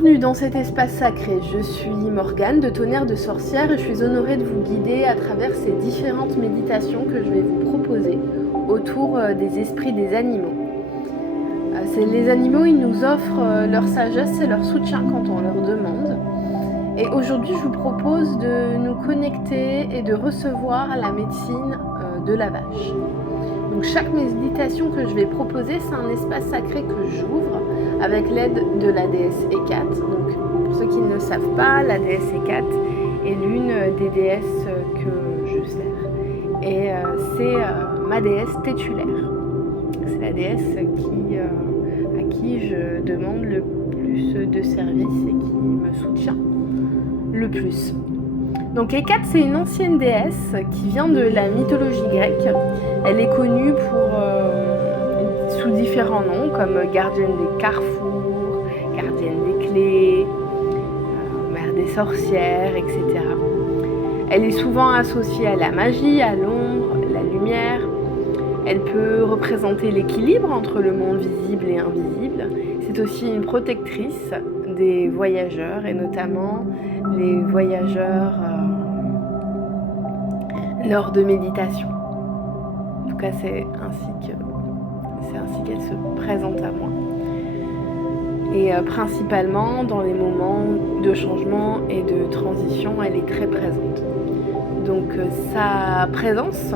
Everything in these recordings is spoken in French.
Bienvenue dans cet espace sacré. Je suis Morgane de Tonnerre de Sorcière et je suis honorée de vous guider à travers ces différentes méditations que je vais vous proposer autour des esprits des animaux. Les animaux, ils nous offrent leur sagesse et leur soutien quand on leur demande. Et aujourd'hui, je vous propose de nous connecter et de recevoir la médecine de la vache. Donc chaque méditation que je vais proposer, c'est un espace sacré que j'ouvre avec l'aide de la déesse Hécate. Donc pour ceux qui ne le savent pas, la déesse Hécate est l'une des déesses que je sers. Et c'est ma déesse titulaire. C'est la déesse à qui je demande le plus de services et qui me soutient le plus. Donc Hécate, c'est une ancienne déesse qui vient de la mythologie grecque. Elle est connue sous différents noms comme gardienne des carrefours, gardienne des clés, mère des sorcières, etc. Elle est souvent associée à la magie, à l'ombre, la lumière. Elle peut représenter l'équilibre entre le monde visible et invisible. C'est aussi une protectrice des voyageurs et notamment les voyageurs lors de méditation. En tout cas, c'est ainsi qu'elle se présente à moi. Et principalement dans les moments de changement et de transition, elle est très présente. Donc sa présence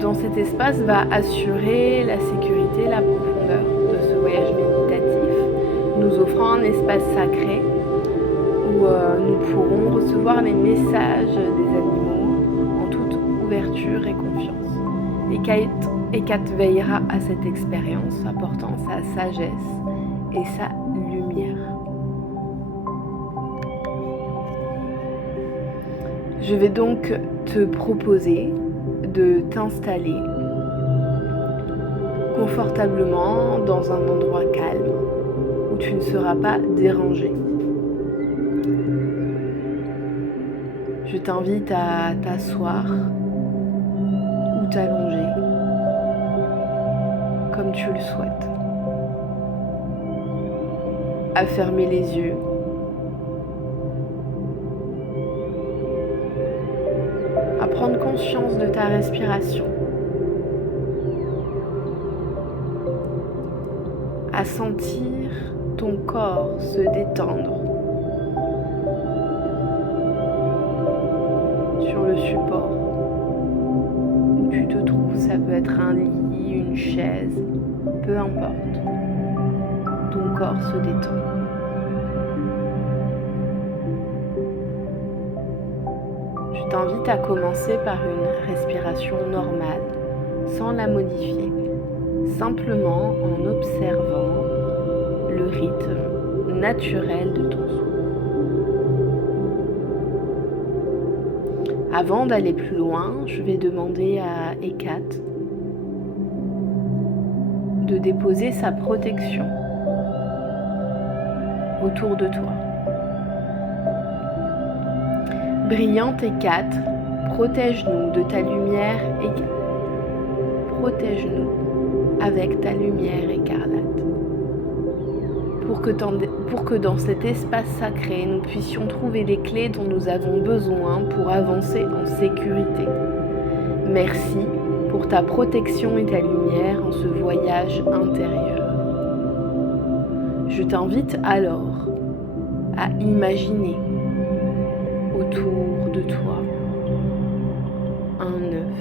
dans cet espace va assurer la sécurité, la profondeur de ce voyage méditatif, nous offrant un espace sacré où nous pourrons recevoir les messages des animaux en toute ouverture et confiance. Hécate veillera à cette expérience, apportant sa sagesse et sa lumière. Je vais donc te proposer de t'installer confortablement dans un endroit calme où tu ne seras pas dérangé. Je t'invite à t'asseoir ou t'allonger comme tu le souhaites, à fermer les yeux, à prendre conscience de ta respiration, à sentir ton corps se détendre sur le support où tu te trouves. Ça peut être un lit, une chaise, peu importe. Ton corps se détend. Je t'invite à commencer par une respiration normale, sans la modifier, simplement en observant le rythme naturel de ton souffle. Avant d'aller plus loin, je vais demander à Hécate de déposer sa protection autour de toi. Brillante Hécate, protège-nous de ta lumière protège-nous avec ta lumière écarlate. Pour que dans cet espace sacré, nous puissions trouver les clés dont nous avons besoin pour avancer en sécurité. Merci pour ta protection et ta lumière en ce voyage intérieur. Je t'invite alors à imaginer autour de toi un œuf.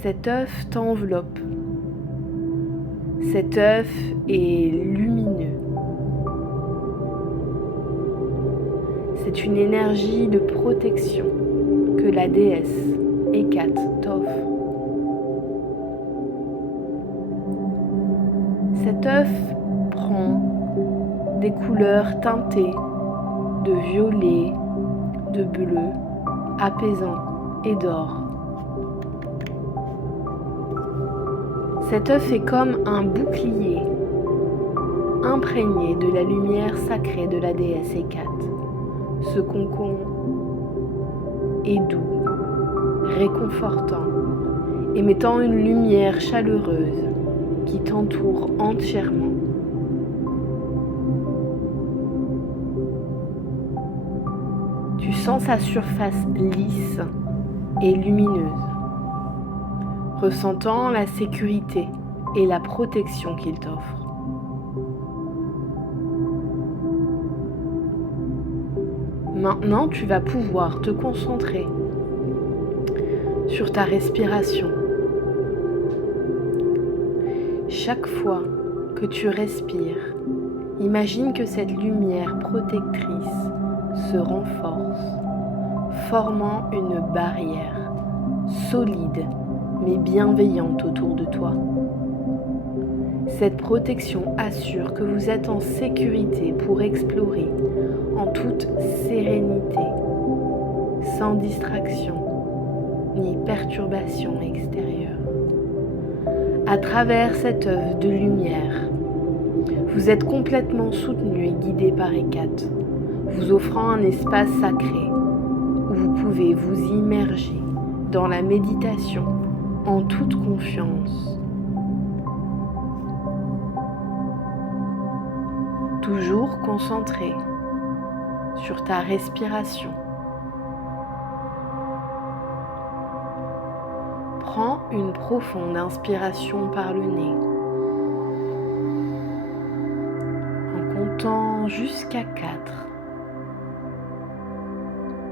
Cet œuf t'enveloppe. Cet œuf est lumineux. C'est une énergie de protection que la déesse Hécate t'offre. Cet œuf prend des couleurs teintées de violet, de bleu, apaisant et d'or. Cet œuf est comme un bouclier imprégné de la lumière sacrée de la déesse Hécate. Ce cocon est doux, réconfortant, émettant une lumière chaleureuse qui t'entoure entièrement. Tu sens sa surface lisse et lumineuse, ressentant la sécurité et la protection qu'il t'offre. Maintenant, tu vas pouvoir te concentrer sur ta respiration. Chaque fois que tu respires, imagine que cette lumière protectrice se renforce, formant une barrière solide mais bienveillante autour de toi. Cette protection assure que vous êtes en sécurité pour explorer en toute sérénité, sans distraction ni perturbation extérieure. À travers cette œuvre de lumière, vous êtes complètement soutenu et guidé par Hécate, vous offrant un espace sacré où vous pouvez vous immerger dans la méditation en toute confiance. Toujours concentré sur ta respiration. Prends une profonde inspiration par le nez en comptant jusqu'à 4.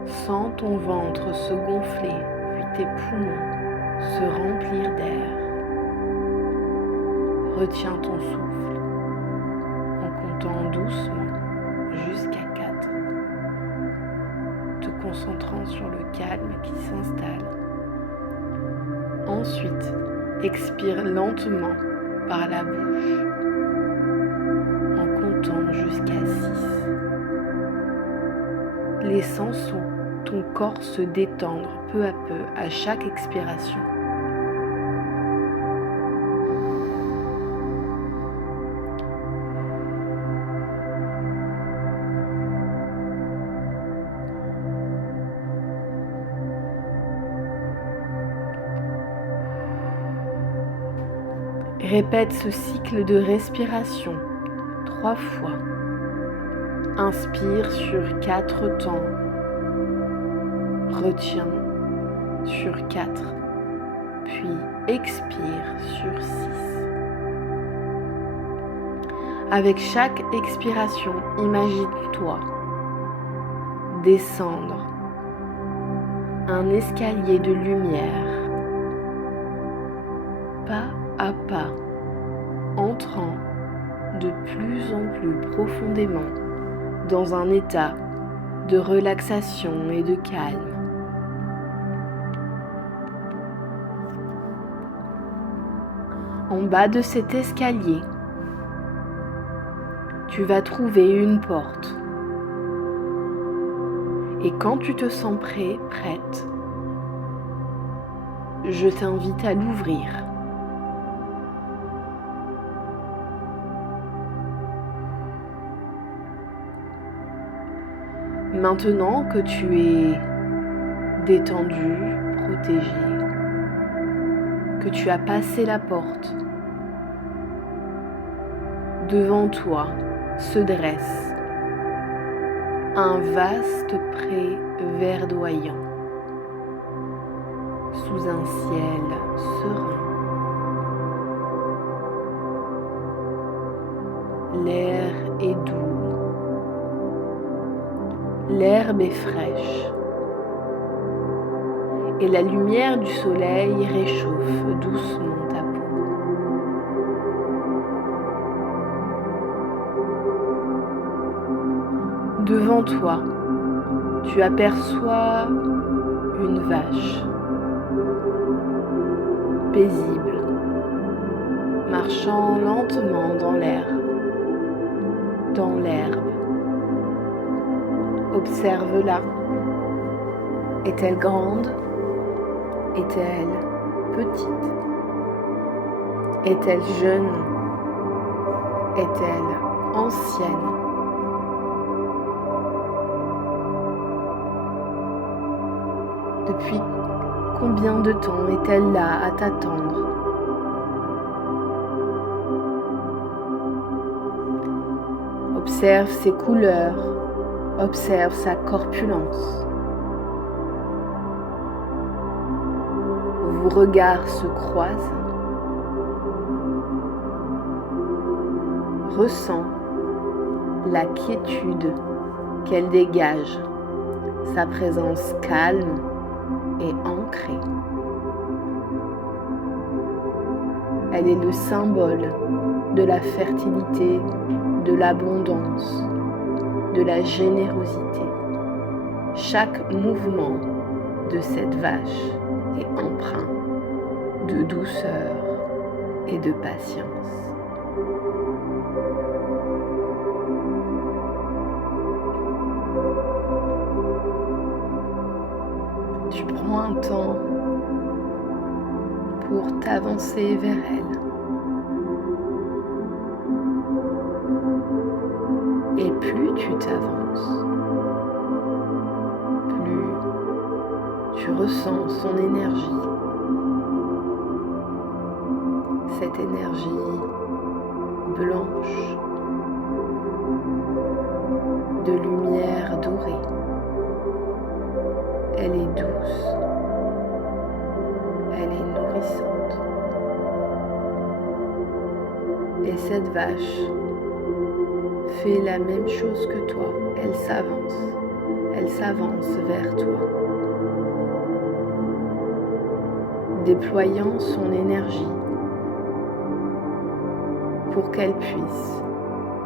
Sens ton ventre se gonfler puis tes poumons se remplir d'air. Retiens ton souffle en comptant doucement jusqu'à 4, te concentrant sur le calme qui s'installe. Ensuite, expire lentement par la bouche en comptant jusqu'à 6, laissant ton corps se détendre peu à peu à chaque expiration. Répète ce cycle de respiration 3 fois. Inspire sur 4 temps. Retiens sur 4. Puis expire sur 6. Avec chaque expiration, imagine-toi descendre un escalier de lumière, pas à pas, entrant de plus en plus profondément dans un état de relaxation et de calme. En bas de cet escalier, tu vas trouver une porte. Et quand tu te sens prêt, prête, je t'invite à l'ouvrir. Maintenant que tu es détendu, protégé, que tu as passé la porte, devant toi se dresse un vaste pré verdoyant sous un ciel serein. L'air est doux, l'herbe est fraîche et la lumière du soleil réchauffe doucement ta peau. Devant toi, tu aperçois une vache paisible, marchant lentement dans l'herbe. Observe-la. Est-elle grande? Est-elle petite? Est-elle jeune? Est-elle ancienne? Depuis combien de temps est-elle là à t'attendre? Observe ses couleurs, observe sa corpulence. Vos regards se croisent. Ressens la quiétude qu'elle dégage, sa présence calme et ancrée. Elle est le symbole de la fertilité, de l'abondance, de la générosité. Chaque mouvement de cette vache est empreint de douceur et de patience. Tu prends un temps pour t'avancer vers elle. Et plus tu t'avances, plus tu ressens son énergie. Cette énergie blanche, de lumière dorée. Elle est douce, elle est nourrissante. Et cette vache fait la même chose que toi, elle s'avance vers toi, déployant son énergie pour qu'elle puisse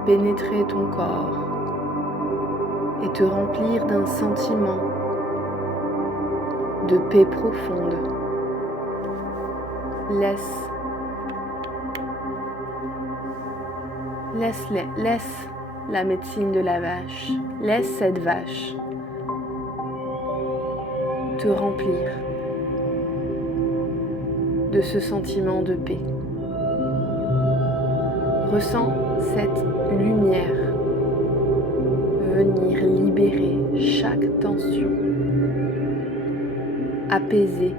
pénétrer ton corps et te remplir d'un sentiment de paix profonde. Laisse la médecine de la vache, laisse cette vache te remplir de ce sentiment de paix. Ressens cette lumière venir libérer chaque tension, apaiser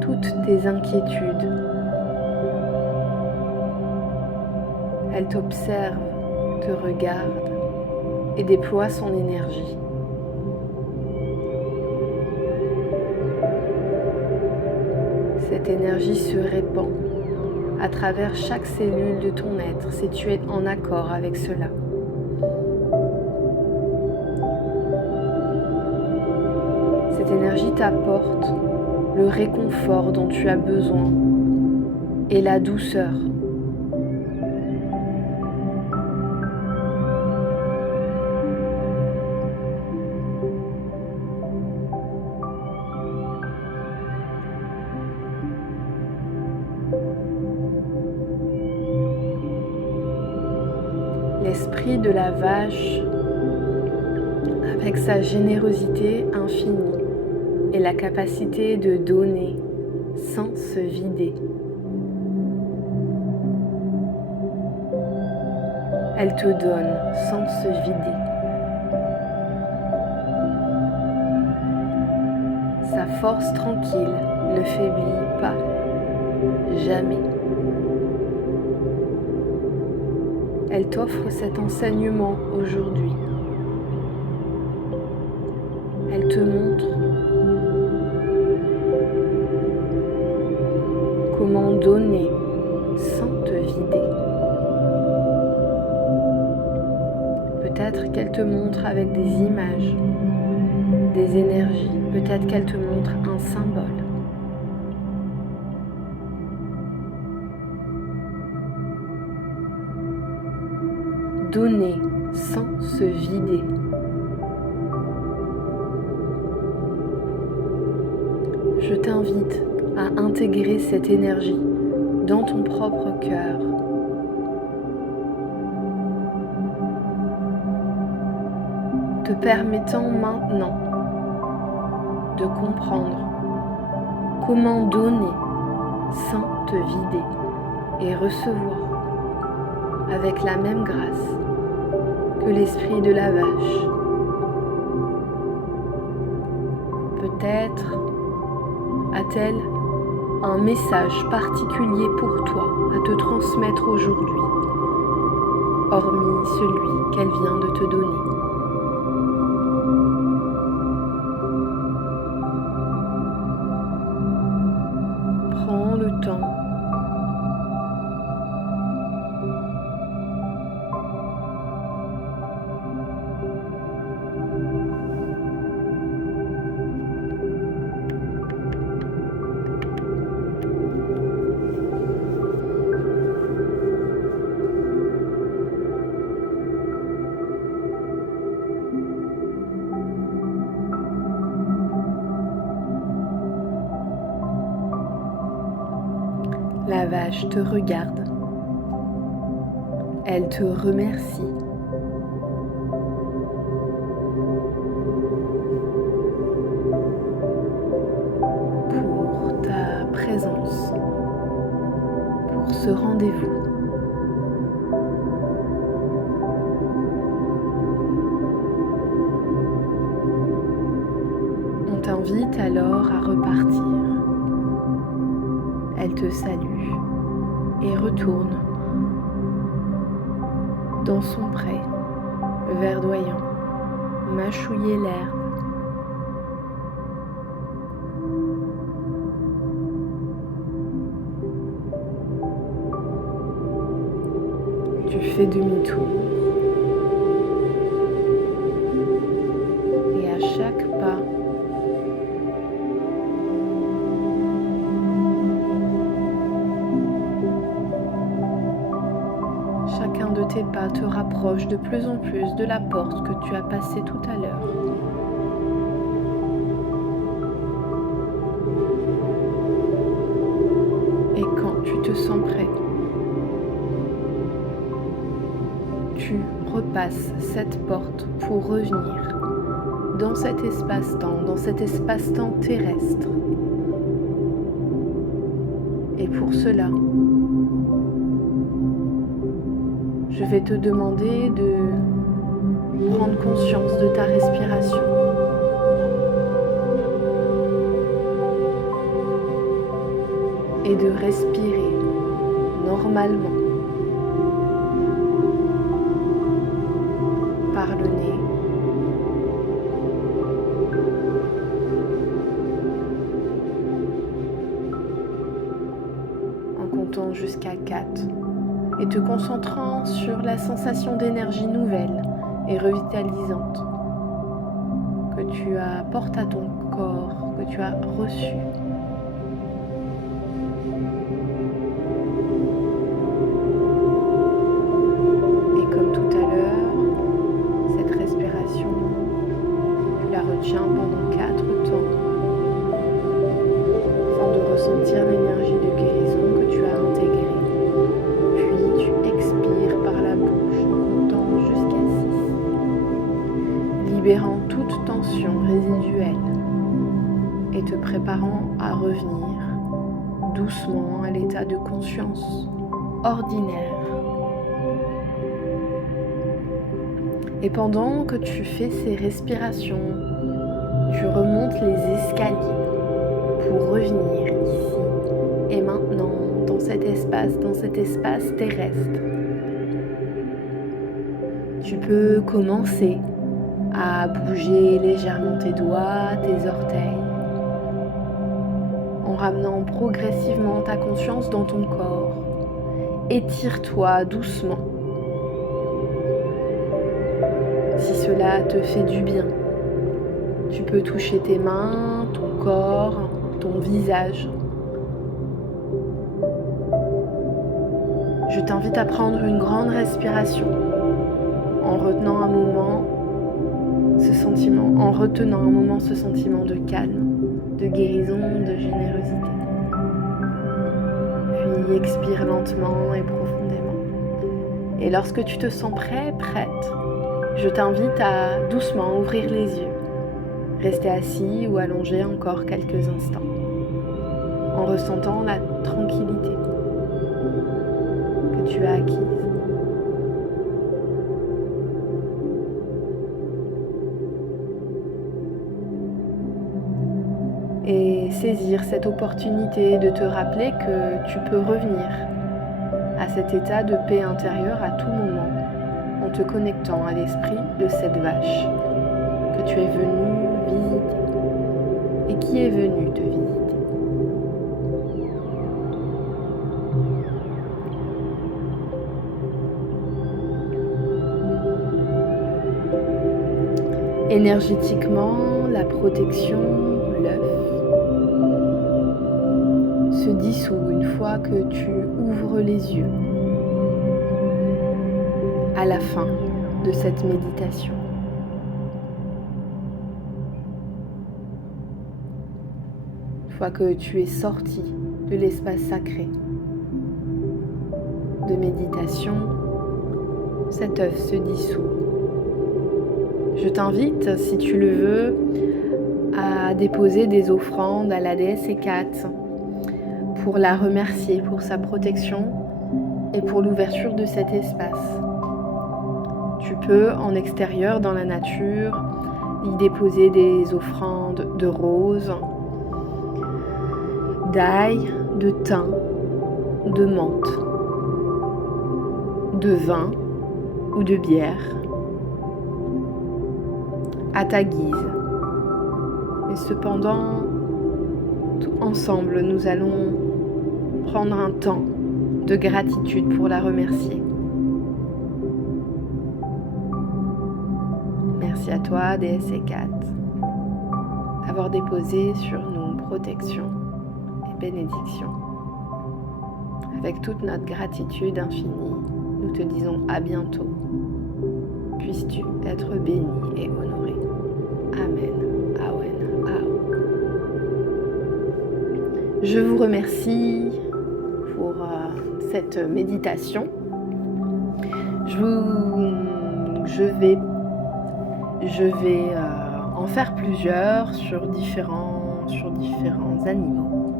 toutes tes inquiétudes. Elle t'observe, te regarde et déploie son énergie. Cette énergie se répand à travers chaque cellule de ton être si tu es en accord avec cela. Cette énergie t'apporte le réconfort dont tu as besoin et la douceur. L'esprit de la vache, avec sa générosité infinie et la capacité de donner sans se vider. Elle te donne sans se vider. Sa force tranquille ne faiblit pas, jamais. Elle t'offre cet enseignement aujourd'hui. Elle te montre comment donner sans te vider. Peut-être qu'elle te montre avec des images, des énergies. Peut-être qu'elle te montre un symbole. Donner sans se vider. Je t'invite à intégrer cette énergie dans ton propre cœur. Te permettant maintenant de comprendre comment donner sans te vider et recevoir avec la même grâce que l'esprit de la vache. Peut-être a-t-elle un message particulier pour toi à te transmettre aujourd'hui. hormis celui qu'elle vient de te donner. Prends le temps La vache te regarde. Elle te remercie. Pour ta présence, pour ce rendez-vous. On t'invite alors à repartir. Elle te salue et retourne dans son pré, verdoyant, mâchouiller l'herbe. Tu fais demi-tour et à chaque pas, chacun de tes pas te rapproche de plus en plus de la porte que tu as passée tout à l'heure. Et quand tu te sens prêt, tu repasses cette porte pour revenir dans cet espace-temps terrestre. Et pour cela, je vais te demander de prendre conscience de ta respiration. Et de respirer normalement par le nez. En comptant jusqu'à 4. Et te concentrant sur la sensation d'énergie nouvelle et revitalisante que tu apportes à ton corps, que tu as reçu. Et comme tout à l'heure, cette respiration, tu la retiens pendant 4 temps afin de ressentir l'énergie de guérison que tu as intégrée. Libérant toute tension résiduelle et te préparant à revenir doucement à l'état de conscience ordinaire. Et pendant que tu fais ces respirations, tu remontes les escaliers pour revenir ici et maintenant dans cet espace terrestre. Tu peux commencer à bouger légèrement tes doigts, tes orteils, en ramenant progressivement ta conscience dans ton corps. Étire-toi doucement. Si cela te fait du bien, tu peux toucher tes mains, ton corps, ton visage. Je t'invite à prendre une grande respiration en retenant un moment ce sentiment de calme, de guérison, de générosité. Puis expire lentement et profondément. Et lorsque tu te sens prêt, prête, je t'invite à doucement ouvrir les yeux. Rester assis ou allongé encore quelques instants, en ressentant la tranquillité que tu as acquise. Et saisir cette opportunité de te rappeler que tu peux revenir à cet état de paix intérieure à tout moment te connectant à l'esprit de cette vache que tu es venu visiter et qui est venu te visiter. Énergétiquement, la protection, l'œuf, se dissout une fois que tu ouvres les yeux à la fin de cette méditation. Une fois que tu es sorti de l'espace sacré de méditation, cet œuf se dissout. Je t'invite, si tu le veux, à déposer des offrandes à la déesse Hécate pour la remercier pour sa protection et pour l'ouverture de cet espace. Tu peux, en extérieur, dans la nature, y déposer des offrandes de roses, d'ail, de thym, de menthe, de vin ou de bière, à ta guise. Mais cependant, ensemble, nous allons prendre un temps de gratitude pour la remercier. Merci à toi, déesse Hécate, d'avoir déposé sur nous protection et bénédiction. Avec toute notre gratitude infinie, nous te disons à bientôt. Puisses-tu être béni et honoré. Amen. Awen. Ao. Je vous remercie pour cette méditation. Je vais en faire plusieurs sur différents animaux.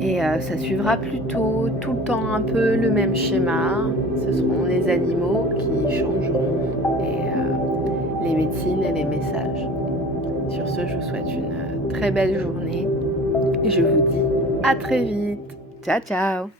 Et ça suivra plutôt tout le temps un peu le même schéma. Ce seront les animaux qui changeront et les médecines et les messages. Sur ce, je vous souhaite une très belle journée et je vous dis à très vite. Ciao, ciao!